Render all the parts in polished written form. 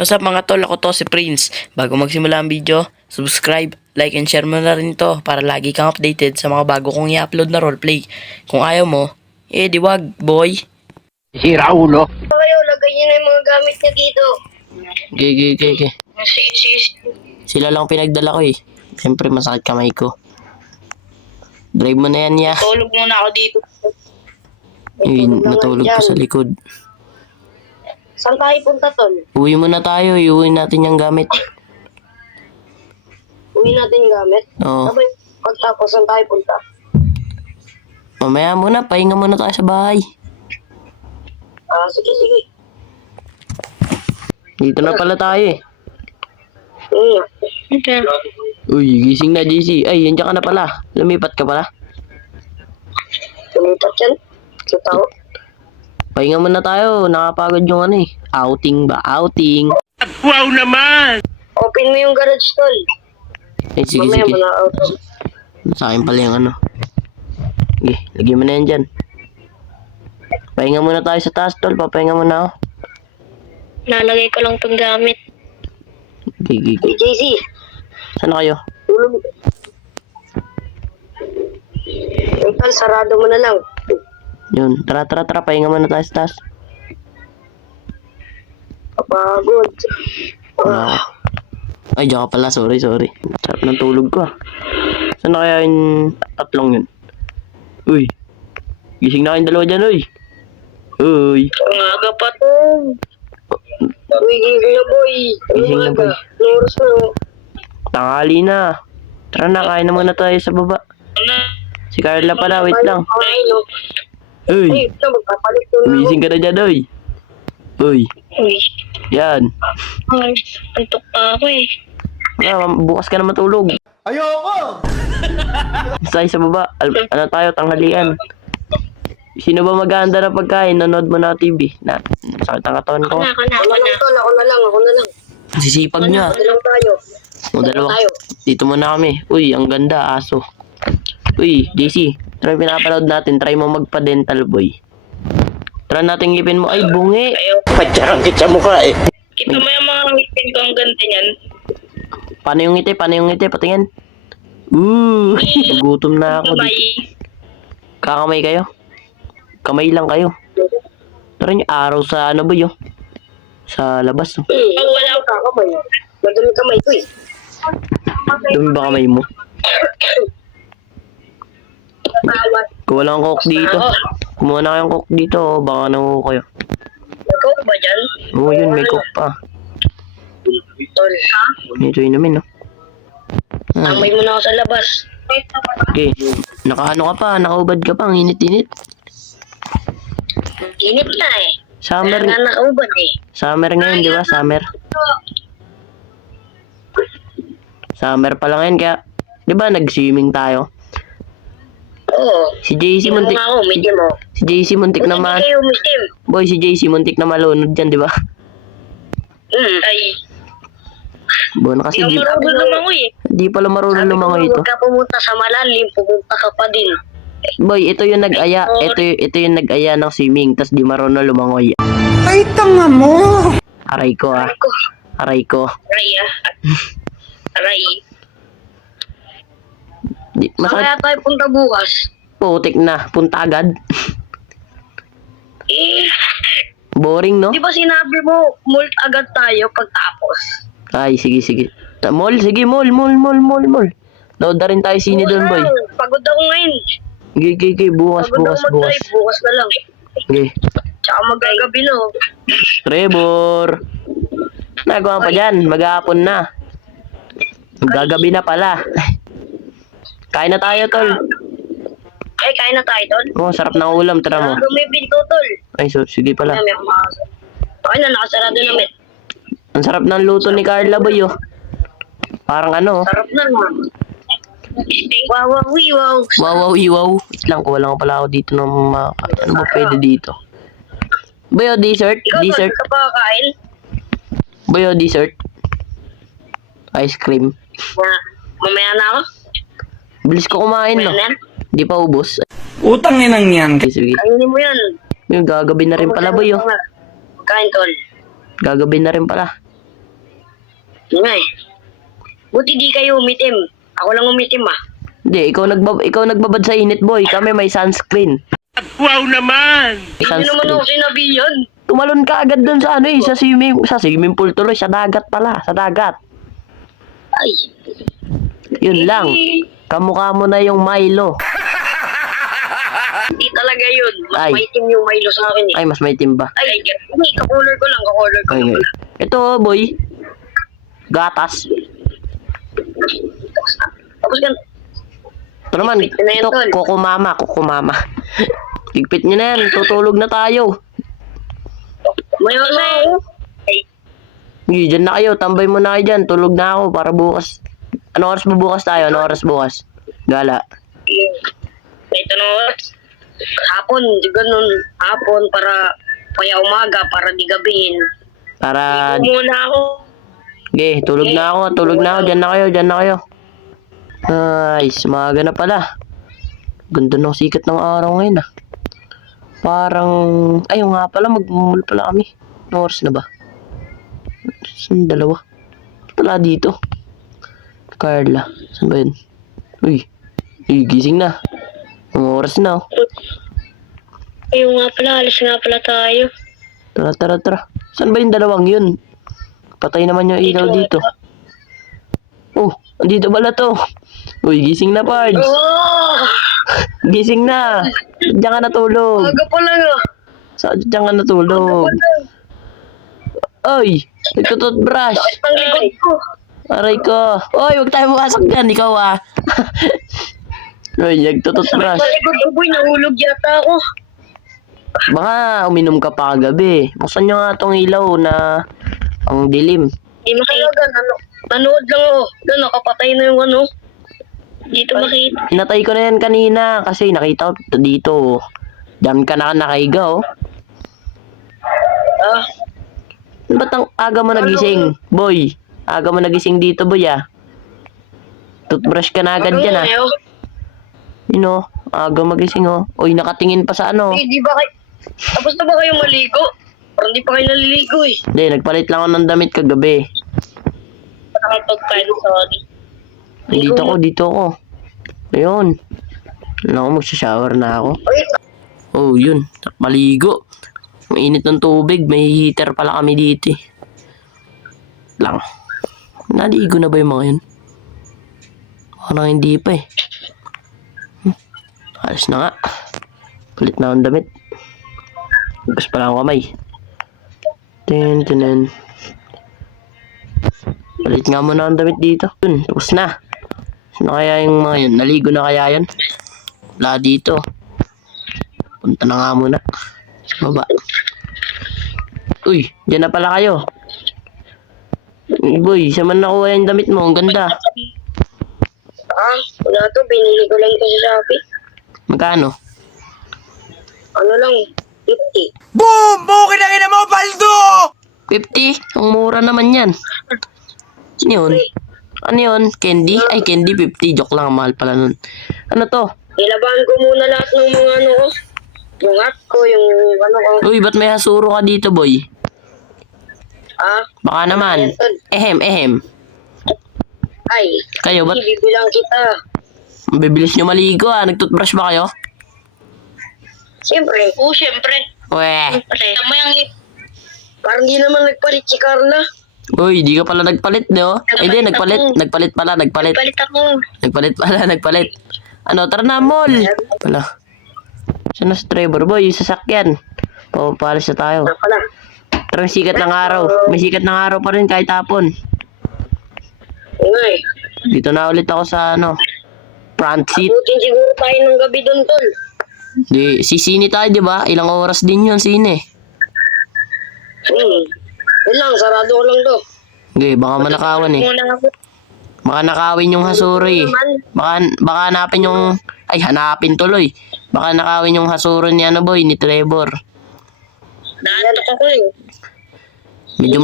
What's up mga tol, ako to si Prince. Bago magsimula ang video, subscribe, like and share mo na rin ito para lagi kang updated sa mga bago kong i-upload na roleplay. Kung ayaw mo, di wag, boy. Sira ulo. Kayo, lagay niyo na yung mga gamit niyo dito. Okay. Sige. Sila lang pinagdala ko eh. Siyempre masakit kamay ko. Drive mo na yan, ya. Tulog muna ako dito. Natulog ko sa likod. Saan tayo punta, Tol? Uwi muna tayo, iuwi natin yung gamit. Uwi natin yung gamit? Oo. Sabay, pagtapos, saan tayo punta? Mamaya muna, pahinga muna tayo sa bahay. Sige. Dito na pala tayo eh. Okay. Uy, gising na JC. Ay, nandiyan ka na pala. Lumipat ka pala. Tumitat yan. Kita ko. Pahinga muna tayo. Nakapagod yung ano eh. Outing ba? Outing. Wow naman! Open mo yung garage, Tol. Eh, sige. Mamaya mo na auto. Sa akin pala yung ano. Sige, lagyan mo na yan dyan. Pahinga muna tayo sa taas, tol. Papahinga muna ako. Nalagay ko lang itong gamit. Sige. JC, Saan na kayo? tulog. Tol, sarado mo na lang. Yun. Tara. Pahinga muna tayo sa taas. Kapagod. Wala ako. Ay, diyan ka pala. Sorry. Sarap ng tulog ko ah. Saan na kaya yung tatlong yun? Uy. Gising na kayong dalawa dyan, uy. Uy. Ang aga pa to. Uy, gising na, boy. Gising na, boy. Anong oras na? Tanghali na. Tara na, kain na muna tayo sa baba. Si Carla pala, wait lang. Ay, no. Uy. Ay, ito, magpapalit ko na. Umising ka na dyan, uy. Uy. Uy. Yan. Ay, antok pa ako eh. Bukas ka na matulog. Ayoko! Tayo sa baba. Ano tayo, tanghalian. Sino ba mag-aanda na pagkain? Nanood mo na TV. Sakit ang katawan ko. Ako na lang. Sisipag niya. Dalaw tayo. O, dalawa. Dito muna kami. Uy, ang ganda, aso. Uy, JC. Try pinapanood natin. Try mo magpa-dental boy. Try natin ngipin mo. Ay, bungi. Ayaw. Patsarang kita mukha eh. Kita mo yung mga ngipin ko ang ganda niyan. Paano yung ngiti? Patingin. Gutom na ako. Kamay. Kakamay kayo? Kamay lang kayo. Tara niyo, araw sa ano ba yun? Sa labas. No? Wala ako kakamay. Madami kamay ko eh. Dumi ba kamay mo? Kuha lang ang coke dito. Kumuha na kayong coke dito. Baka nanguho kayo. Ikaw ba dyan? Oo, yun. May coke pa. Tol, ha? Ito inumin, no? Amay mo na ako sa labas. Okay. Nakaano ka pa? Nakaubad ka pa. Ang init-init. Init na eh. Summer. Kaya nga nakaubad eh. Summer ngayon, di ba? Summer pa lang ngayon. Kaya, di ba nag-swimming tayo? Oo. Si JC muntik. Ako, medyo mo. Si JC muntik na Hindi kayo umisim. Boy, si JC muntik na malunod dyan, di ba? Ay. Buwan kasi Hindi ako marunong lumangoy eh. di pala marunong lumangoy ito. Huwag ka pumunta sa malalim, pumunta ka pa din. Boy, ito yung nag-aya. Ito yung nag-aya ng swimming, tas di marunong lumangoy. Ay, tanga mo! Aray ko ah. Aray ko. Aray ah. Aray. Masakit. Kaya tayo punta bukas. Putik na. Punta agad. Eh, Boring, no? di ba sinabi mo, mult agad tayo pagtapos? Ay, sige. Mall, sige, mall. Load na rin tayo sini doon, boy. Pagod ako ngayon. Sige. Bukas. Mag-drive, bukas na lang. Sige. Tsaka magagabi no. Trevor. Nagawa pa dyan. Maghapon na. Gagabi na pala. Kain na tayo, tol. Ay, kain na tayo, Tol. Oh, sarap ng ulam. Tara mo. May pinto, Tol. Ay, sige pala. May kumakasal. Okay na, nakasarado namin. Ang sarap ng luto ni Carla, boy, oh. Parang ano, oh. Sarap na naman. Wow. Wow. Wait lang, kuha lang pala ako dito ng mga... Ano ba pwede dito? Boy, oh, dessert. Ikaw, Tol, ka pa kakain? Boy, oh, dessert. Ice cream. Mamaya na ako. Bilis ko kumain, no? Mamaya na. Di pa ubos. Utang inang yan. Sige. Kainin mo yan. Yung gagabi na rin pala, boy, oh. Kain, Tol. Gagabi na rin pala. Yun nga eh. Buti di kayo umitim. Ako lang umitim ah. Hindi, ikaw nagbabad sa init, boy. Kami may sunscreen. Wow naman! Hindi naman ako sinabi yan. Tumalon ka agad dun sa ano eh, sa swimming pool tuloy, sa dagat pala, sa dagat. Ay. Yun lang. Kamukha mo na yung Milo. Hindi talaga yun. Mas Ay. maitim yung Milo sa akin eh. Ay, mas maitim ba? Ay, hindi. Kakulor ko lang. Kakulor ko Ay, lang ay. pala. Ito, boy. Gatas. Tapos gan. Ito naman, Higpit na yan, ito, tol. kukumama. Higpit nyo na yan, tutulog na tayo. May wala eh. Ay. Hindi, dyan na kayo, tambay mo na kayo dyan, tulog na ako para bukas. Ano oras ba bukas tayo? Ano oras bukas? Gala. May tanong. Hapon. Di ganun. Hapon para kaya umaga para di gabihin. Para, Muna ako. okay, tulog na ako, dyan na kayo. Nice, umaga na pala. Ganda ng sikat ng araw ngayon ah. Parang, ayun nga pala, magmumul pala kami. Anong oras na ba? Saan dalawa? Pala dito. Carla, saan ba yun? Uy, gising na. Anong oras na oh. Ayun nga pala. Alis nga pala tayo. Tara. Saan ba yung dalawang yun? Patay naman yung ilaw dito. Oh, andito pala to. Uy, gising na, Pards. Oh! Gising na. Diyan ka natulog. Aga pa lang ah. Diyan ka natulog. Oy, nagtututbrush. Ang likod ko. Aray ko. Oy, huwag tayo pumasok dyan. Ikaw ah. Oy, nagtututbrush. Sa likod ko boy. Nahulog yata ako. Baka uminom ka pa kagabi. Buksan nyo nga tong ilaw na ang dilim. Di makita. Nanood lang ako. Doon nakapatay na yung ano. Dito makita. Inatay ko na yan kanina kasi nakita ko dito. Diyan ka na nakaiga oh. Ah. Ba't ang aga mo nagising? Boy, aga mo nagising dito boy ah. Toothbrush ka na agad dyan ah. You know, aga magising oh. Uy, nakatingin pa sa ano. Eh, di ba kayo? Tapos na ba kayo maligo? Parang di pa kayo naliligo eh. Hindi, nagpalit lang ako ng damit kagabi. Nakapagpain, sorry. Dito ako. Ayun. Ano ako, magsha-shower na ako. Wait, Oh, yun. Maligo. Ang init ng tubig. May heater pala kami dito eh. Lang. Naligo na ba yung mga yun? Parang hindi pa eh. Alis na nga. Palit na akong damit. Hugas pa lang ang kamay. Tin. Palit nga muna ang damit dito. Yun, tapos na. Sino kaya yung mga yun? Naligo na kaya yun? Wala dito. Punta na nga muna. Sa baba. Uy, dyan na pala kayo. Boy, saan man nakuha yung damit mo? Ang ganda. ah, wala to. Binili ko lang ito sa Shopee. Magkano? Ano lang, 50. Boom! Bukid ang ina mo, Baldo! 50? Ang mura naman yan. Ano yun? Ano yun? Candy? Ay, candy 50. Joke lang, mahal pala nun. Ano to? Nilabahan ko muna lahat ng mga ano ko. Yung hat ko, yung ano ko. Uy, ba't may hasuro ka dito, boy? Ah, Baka naman. Ehem. ay. Kayo, ba't Ibibilang kita. bibilis nyo maligo ah? Nagtoothbrush ba kayo? Siyempre. Oo, siyempre. Weh. Kasi, tama yung parang di naman nagpalit si Carla. Uy, di ka pala nagpalit, no? Ay, di, nagpalit pala. Palit ako. Nagpalit. Ano, tara na, mall. Wala. Saan na si Trevor, boy? Yung sasakyan. Papapalis na tayo. Ano pala? Tara, may sikat ng araw. May sikat ng araw pa rin kahit hapon. Oo nga eh. Dito na ulit ako sa, ano, front seat. Abutin siguro tayo ng gabi doon, tol. Di, sisini tayo, di ba? Ilang oras din yun, sine. Yun lang, sarado ko lang to. Hindi, baka manakawan eh. Muna ako. Baka nakawin yung hasuro eh. Baka hanapin yung... Ay, hanapin tuloy. Baka nakawin yung hasuro ni ano boy, ni Trevor. Dahantok ako eh. Medyo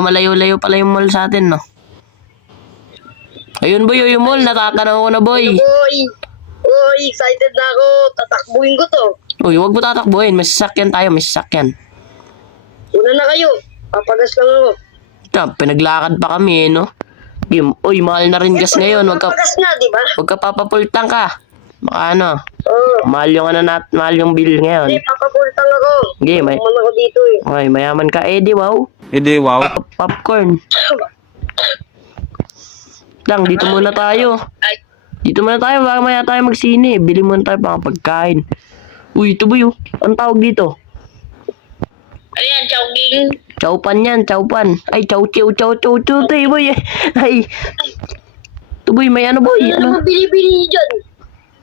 malayo-layo pala yung mall sa atin, no? Ayun boy, yung mall, natatanaw ko na boy. Uy, excited na ako. Tatakbuhin ko to. Uy, wag mo tatakbuhin, may sasakyan tayo, may sasakyan. Una na kayo. Papagas lang ako. Pinaglakad pa kami, no? Game. Uy, mahal na rin gas ngayon. Pagas na, di ba? Huwag ka papapultang ka. Baka ano, Oo. mahal yung mahal yung bill ngayon. Hindi, papapultang ako. Sige, may, Pumunta ako dito eh. okay, mayaman ka. Eh, di wow. Hindi, wow. Popcorn. Lang, dito muna tayo. Ay, Dito muna tayo, baka maya tayo magsine. Bili muna tayo pang pagkain. Uy, ito boy, oh. Anong tawag dito? ayan, chowking. Chowpan yan, chowpan. Ay, chow, tay, boy. Ay. Ito boy, may ano boy? Ano Ano? mo binibili dyan?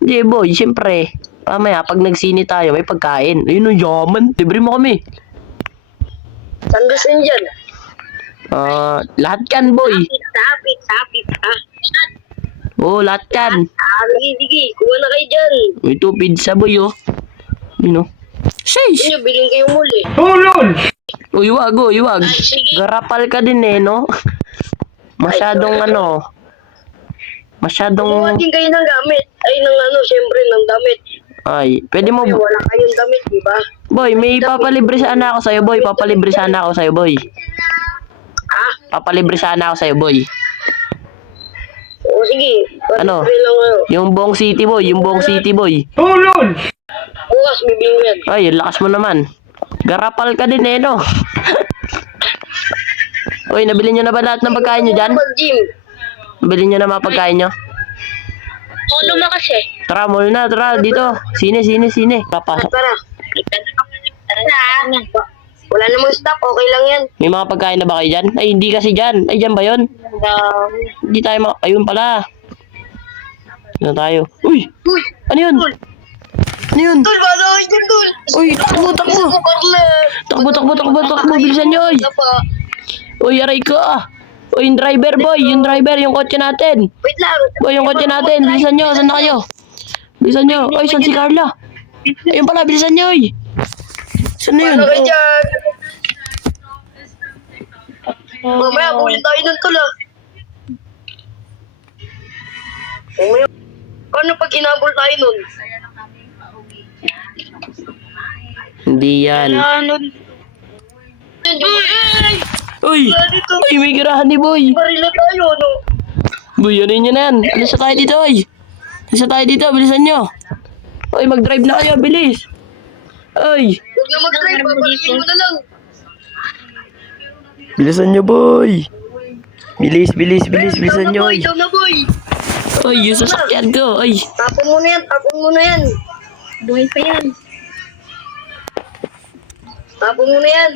Hindi boy, siyempre. Mamaya, pag nagsine tayo, may pagkain. Ayun, oh, yaman. Libre mo kami. Saan gusto nyo dyan? Lahat yan, boy. Sapit. Oo, lahat yan. Sige. Kuha na kayo dyan. Ito, pizza, boy, oh. Yun, oh. Sheesh! Inyo, bilhin kayo muli. Uy, wag, uy, wag. Ay, sige. Garapal ka din eh, no? Masyadong ano. Kuha Masyadong... din kayo ng gamit. Ay, syempre, ng damit. Ay, pwede mo... Ay, wala kayong damit, di ba? Boy, may papalibre sana ako sa'yo, boy. Papalibre sana ako sa'yo, boy. Ah, Papalibre sana ako sa'yo, boy. o sige. Ano? Palibre lang kayo. Yung buong city, boy. Yung buong city, boy. Bukas, bibili mo yan. Ay, lakas mo naman. Garapal ka din eh, no? Uy, nabili nyo na ba lahat ng pagkain nyo dyan? Mag-gym. Nabili nyo na mga pagkain nyo? Ano na kasi? Tara, mall na, tara, dito. Sine. Papasok. Tara. Wala namang stock, okay lang yan. May mga pagkain na ba kayo dyan? Ay, hindi kasi dyan. Ay, dyan ba yun? Hindi tayo ayun pala. Dito tayo. Uy! Uy! Ano yun? Ano yun? Tol, bala kayo dyan, tol! Uy, takbo! Takbo! Bilisan nyo, oy! Uy, aray ko ah! Uy, yung driver, boy! Yung kotse natin! Wait lang. Boy, yung kotse natin! Bilisan nyo! Saan na kayo? Bilisan nyo! Uy, saan si Carla? Ayun pala, bilisan nyo, oy! Saan na yun? Bala kayo dyan. Mamaya, bulin tayo ng tol, ah. Mamaya. Paano pag inabol tayo nun? Hindi yan. Yun, Uy! Uy, may girahan ni boy! baril na tayo, no? Boy, ano yun yan? Alis na tayo dito, oy! Alis na tayo dito, bilisan nyo! Uy, mag-drive na kayo, bilis! Uy! Huwag na mag-drive, babalikin mo na lang. Bilisan nyo, boy! Bilisan nyo, oy! Ikaw na, boy. Uy, yung sasakyan ko, oy! Tapon mo na yan. Buhay pa yan. Tapon mo na yan.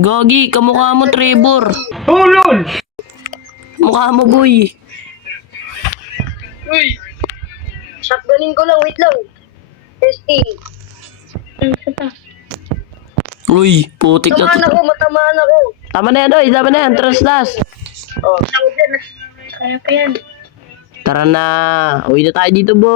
Gogi, kamukha mo, Trevor! Mukha mo, boy! Uy. Shotgunin ko lang, wait lang. Testing. Uy, putik na to. Matamaan ako. Tama na yan, oy! Tama na yan, trust. Oh. Kaya pa yan. Tara na! Uwi na tayo dito, boy!